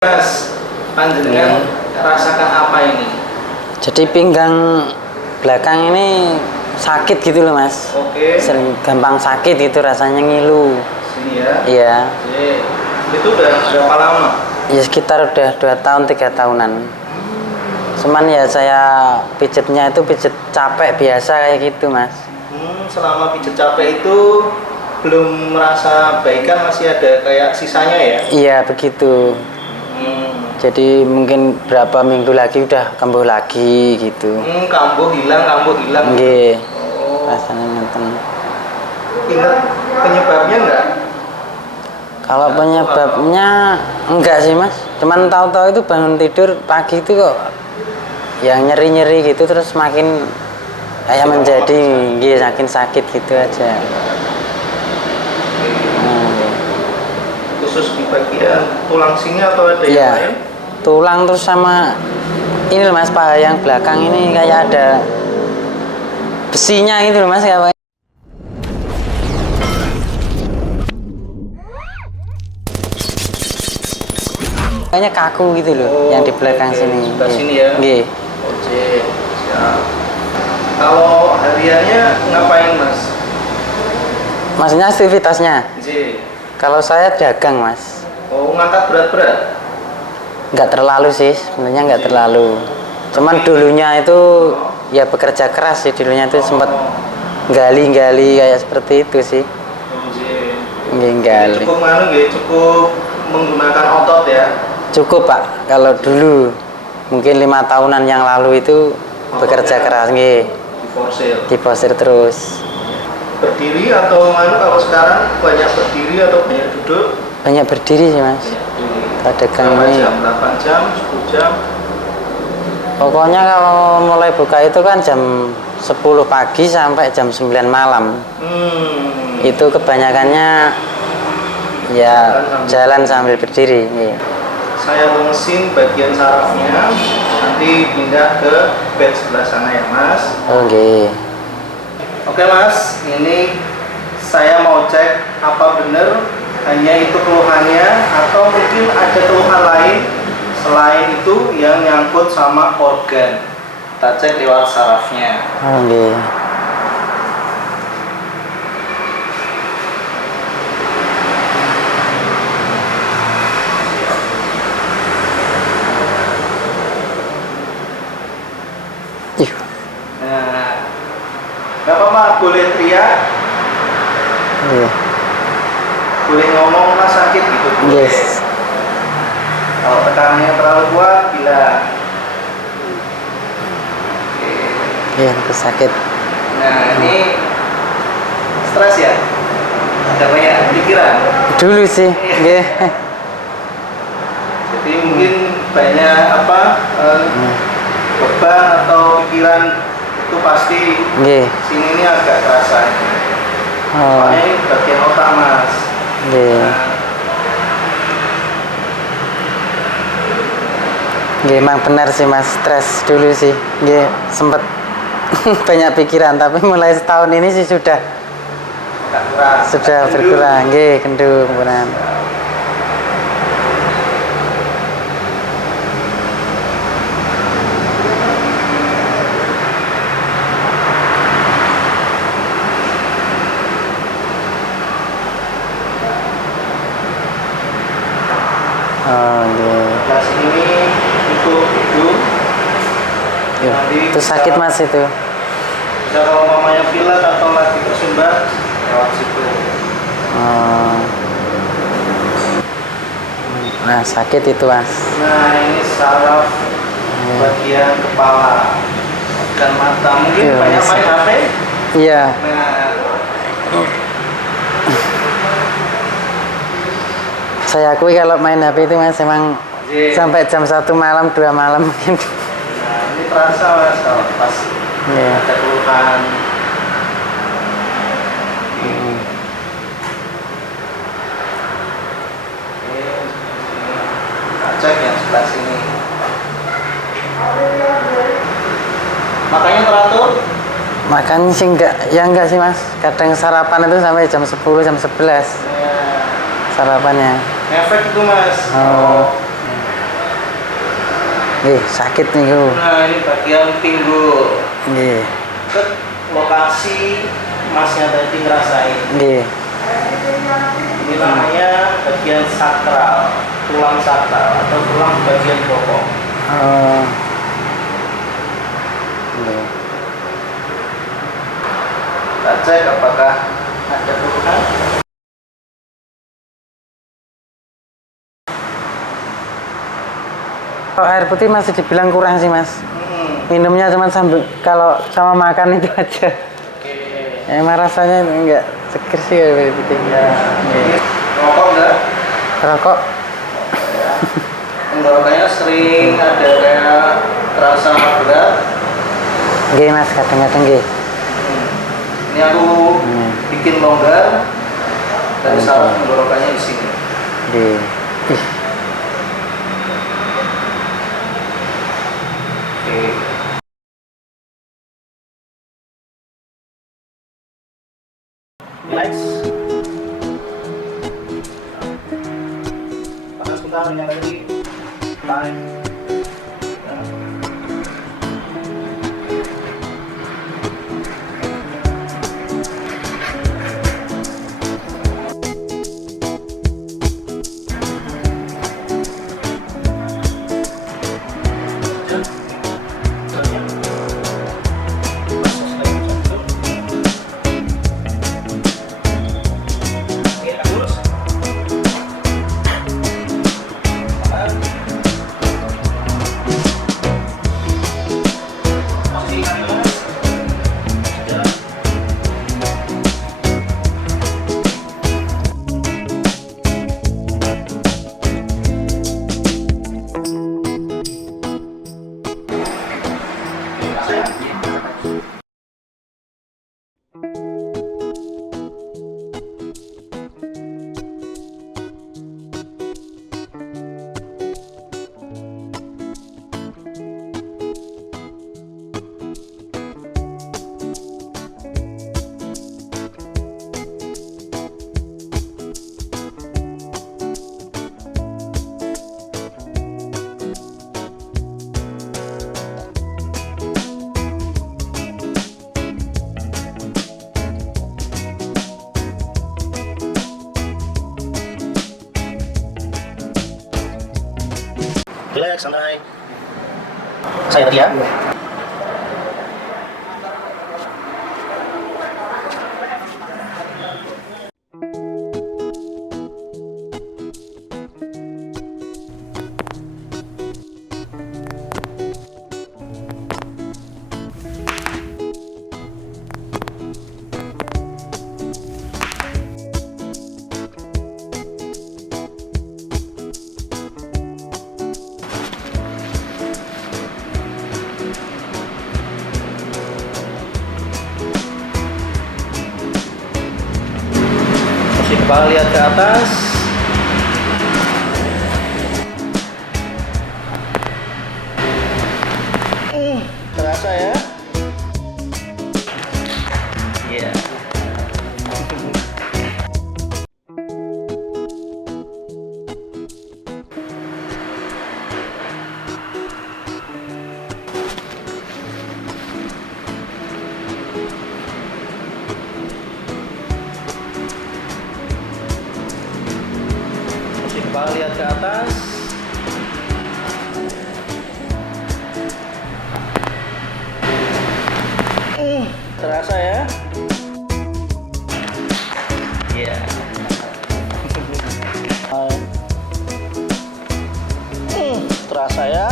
Mas, panjenengan rasakan apa ini? Jadi pinggang belakang ini sakit gitu loh mas. Oke. Sering gampang sakit itu rasanya ngilu. Sini ya. Iya. Oke. Itu udah berapa lama? Ya sekitar udah 2 tahun 3 tahunan. Cuman ya saya pijetnya itu pijet capek biasa kayak gitu mas. Selama pijet capek itu belum merasa baikan, masih ada kayak sisanya ya? Iya begitu. Jadi mungkin berapa minggu lagi udah kambuh lagi gitu. Kambuh hilang. Nggih. Oh. Rasanya ngeten. Ingat penyebabnya enggak? Kalau penyebabnya enggak sih mas. Cuman tahu-tahu itu bangun tidur pagi itu kok yang nyeri-nyeri gitu terus makin kayak menjadi nggih saking sakit gitu aja. Khusus di bagian tulang sini atau ada yang Iya. lain? Tulang terus sama ini loh mas, paha yang belakang ini kayak ada besinya gitu loh mas, kayaknya kaku gitu loh. Yang di belakang sini. Sebelah sini ya. Nggih. Oke, siap. Kalau hariannya ngapain mas? Maksudnya aktivitasnya? J. Kalau saya dagang mas. Oh, ngangkat berat-berat? Nggak terlalu sih, sebenarnya nggak terlalu. Cuman dulunya itu ya bekerja keras sih, dulunya itu sempat gali-gali kayak seperti itu sih. Gali. Cukup cukup menggunakan otot ya? Cukup pak, kalau dulu mungkin 5 tahunan yang lalu itu bekerja keras, diforsir terus. Berdiri atau kalau sekarang banyak berdiri atau banyak duduk? Banyak berdiri sih mas. Dagang ini. Jam 8 jam, 10 jam? Pokoknya kalau mulai buka itu kan jam 10 pagi sampai jam 9 malam. Itu kebanyakannya ya jalan sambil berdiri. Iya. Saya lungesin bagian sarafnya, nanti pindah ke bed sebelah sana ya mas. Oke. Oke mas, ini saya mau cek apa benar hanya itu keluhannya atau mungkin ada keluhan lain selain itu yang nyangkut sama organ. Kita cek lewat sarafnya. Oke. Nah, nggak apa-apa, boleh teriak, boleh ngomong mas sakit gitu. Yes. Kalau tekanannya terlalu kuat, bilang. Iya, aku sakit. Nah, ini stres ya? Ada banyak pikiran? Dulu sih, nggih. Jadi mungkin banyak beban atau pikiran itu pasti Nggih. sini ini agak terasa. Soalnya ini bagian otak mas. Nggih. Nggih, emang benar sih mas, stres dulu sih. Nggih, sempet banyak pikiran, tapi mulai setahun ini sih sudah berkurang. Nggih, kendu benar. Oh, nggih. Nah sini untuk hidung. Itu sakit mas itu. Bisa kalau mamanya pilek atau lagi tersumbat lewat situ. Nah sakit itu mas. Nah ini saraf bagian kepala dan mata. Mungkin banyak main HP. Iya. Nah Saya akui kalau main HP itu mas emang sampai jam 1 malam 2 malam mungkin. Nah ini terasa mas kalau pas ada keluhan. Kita cek yang sebelah sini. Makanya teratur? Makan sih enggak sih mas. Kadang sarapan itu sampai jam 10 jam 11 sarapannya. Efek itu mas. Oh. Nggih, sakit niku. Nah, ini bagian pinggul. Nggih. Ke lokasi masnya tadi ngerasain. Nggih. Ini namanya bagian sakral, tulang sakral atau tulang bagian bokong. Oh. Nggih. Kita cek apakah ada keluhan. Kalau air putih masih dibilang kurang sih mas. Minumnya cuma sambil kalau sama makan itu aja. Oke. Emang rasanya enggak seger sih air putih. Ya. Nggih. Rokok enggak? Rokok. Ya. Tenggorokannya sering ada kayak terasa berat. Nggih mas, kadang-kadang nggih. Ini aku bikin longgar dari saraf tenggorokannya di sini. Nggih. Ih. Oke. Relax. Tahan sebentar, yang lagi. Tahan. Relax, santai. Saya tadi ya. Kepala lihat ke atas. Terasa ya? Iya. Kepala lihat ke atas. Terasa ya? Iya. Terasa ya?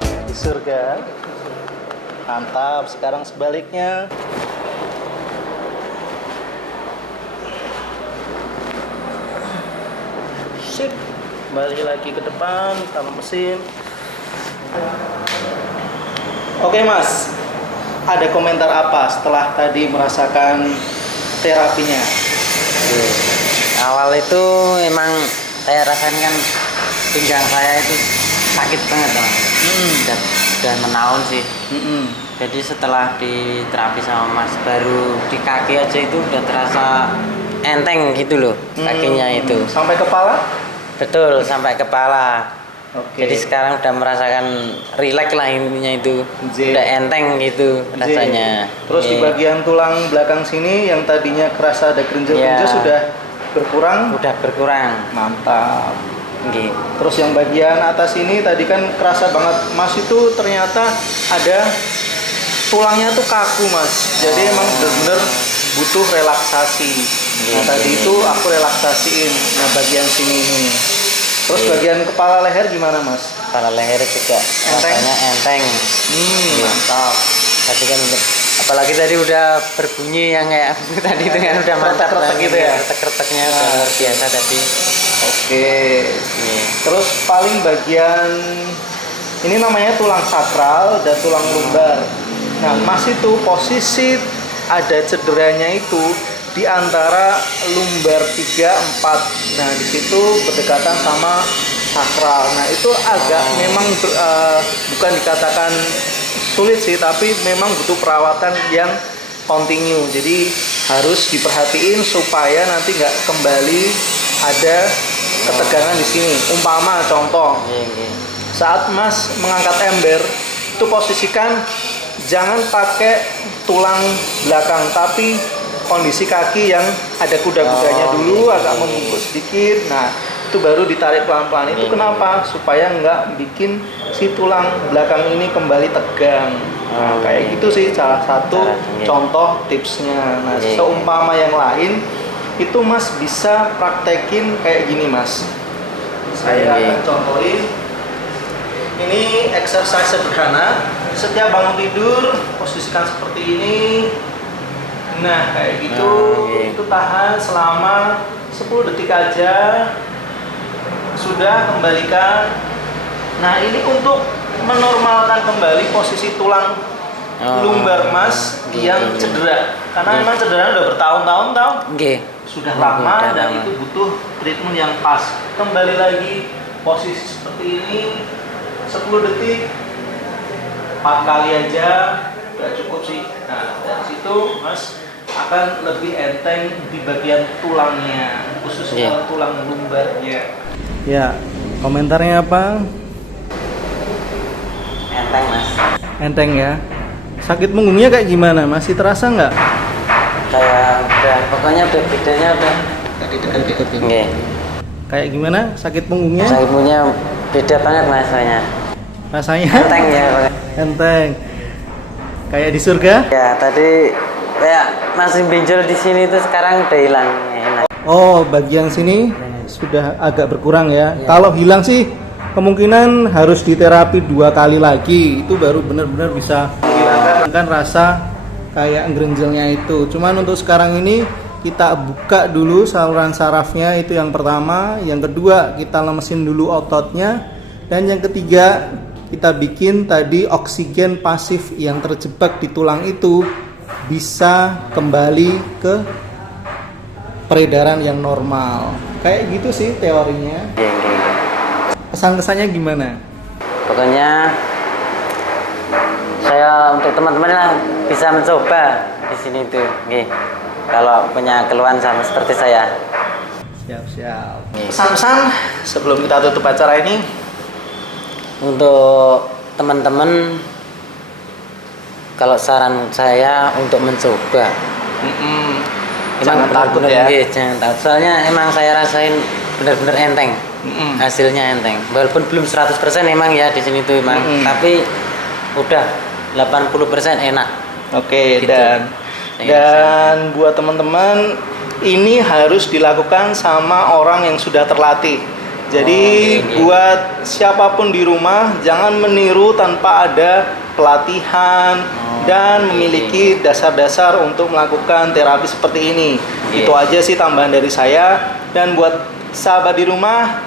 Di surga. Mantap. Sekarang sebaliknya. Sip, balik lagi ke depan, tambah mesin. Oke mas, ada komentar apa setelah tadi merasakan terapinya? Awal itu emang saya rasain kan pinggang saya itu sakit banget bang. Udah menaun sih. Jadi setelah diterapi sama mas baru di kaki aja itu udah terasa enteng gitu loh kakinya itu. Sampai kepala? Betul, sampai kepala. Oke. Jadi sekarang udah merasakan rileks lah intinya itu. J. Udah enteng gitu rasanya. Terus di Iya. bagian tulang belakang sini yang tadinya kerasa ada gerinjal-gerinjal Iya. sudah berkurang. Udah berkurang. Mantap. Gitu. Terus yang bagian atas ini tadi kan kerasa banget Mas, itu ternyata ada tulangnya tuh kaku Mas. Jadi emang bener-bener butuh relaksasi. Nah tadi itu aku relaksasiin. Nah bagian sini ini. Terus bagian kepala leher gimana Mas? Kepala leher juga rasanya enteng. Mantap. Tadi kan apalagi tadi udah berbunyi yang kayak tadi itu kan udah mantap Kretek-kretek banget gitu ya? Kretek-kreteknya udah luar biasa tadi. Oke. Iya. Terus paling bagian ini namanya tulang sakral dan tulang lumbar. Nah, Mas itu posisi ada cederanya itu di antara lumbar 3, 4. Nah, di situ berdekatan sama sakral. Nah, itu agak memang bukan dikatakan sulit sih, tapi memang butuh perawatan yang continue. Jadi harus diperhatiin supaya nanti nggak kembali ada ketegangan di sini. Umpama contoh, Iya. saat Mas mengangkat ember, itu posisikan jangan pakai tulang belakang, tapi kondisi kaki yang ada kuda-kudanya dulu, agak membungkuk sedikit. Nah, itu baru ditarik pelan-pelan. Itu kenapa? Supaya nggak bikin si tulang belakang ini kembali tegang. Nah, kayak gitu sih salah satu contoh tipsnya. Nah, seumpama yang lain, itu Mas bisa praktekin kayak gini Mas. Saya akan contohin. Ini exercise sederhana. Setiap bangun tidur, posisikan seperti ini. Nah, kayak gitu. Itu tahan selama 10 detik aja. Sudah, kembalikan. Nah, ini untuk menormalkan kembali posisi tulang lumbar Mas yang cedera. Karena memang cedera udah bertahun-tahun sudah lama dan itu butuh treatment yang pas. Kembali lagi posisi seperti ini 10 detik 4 kali aja udah cukup sih. Nah dari situ Mas akan lebih enteng di bagian tulangnya, khususnya tulang lumbarnya. Ya, komentarnya apa? Enteng Mas. Enteng ya. Sakit punggungnya kayak gimana? Masih terasa nggak? Kayak udah pokoknya udah bedanya udah. Tadi dekat-dekat ini. Nggih. Kayak gimana? Sakit punggungnya? Sakit punya beda banget Mas rasanya. Rasanya? Enteng ya. Enteng. Kayak di surga? Ya tadi kayak masih benjol di sini tuh sekarang udah hilang. Enak. Oh, bagian sini sudah agak berkurang ya. Kalau hilang sih kemungkinan harus diterapi 2 kali lagi. Itu baru benar-benar bisa menghilangkan rasa kayak ngerinjelnya itu. Cuman untuk sekarang ini kita buka dulu saluran sarafnya, itu yang pertama. Yang kedua kita lemesin dulu ototnya. Dan yang ketiga kita bikin tadi oksigen pasif yang terjebak di tulang itu bisa kembali ke peredaran yang normal. Kayak gitu sih teorinya. Kesan-kesannya gimana? Pokoknya saya untuk teman-teman lah bisa mencoba di sini tuh, nggih. Kalau punya keluhan sama seperti saya. Siap. Pesan-pesan sebelum kita tutup acara ini untuk teman-teman, kalau saran saya untuk mencoba. Jangan takut ya. Jangan takut. Soalnya emang saya rasain benar-benar enteng. Hasilnya enteng. Walaupun belum 100% emang ya di sini tuh emang, tapi udah 80% enak. Oke, Gitu. dan buat teman-teman ini harus dilakukan sama orang yang sudah terlatih. Jadi buat siapapun di rumah jangan meniru tanpa ada pelatihan dan memiliki dasar-dasar untuk melakukan terapi seperti ini. Itu aja sih tambahan dari saya. Dan buat sahabat di rumah,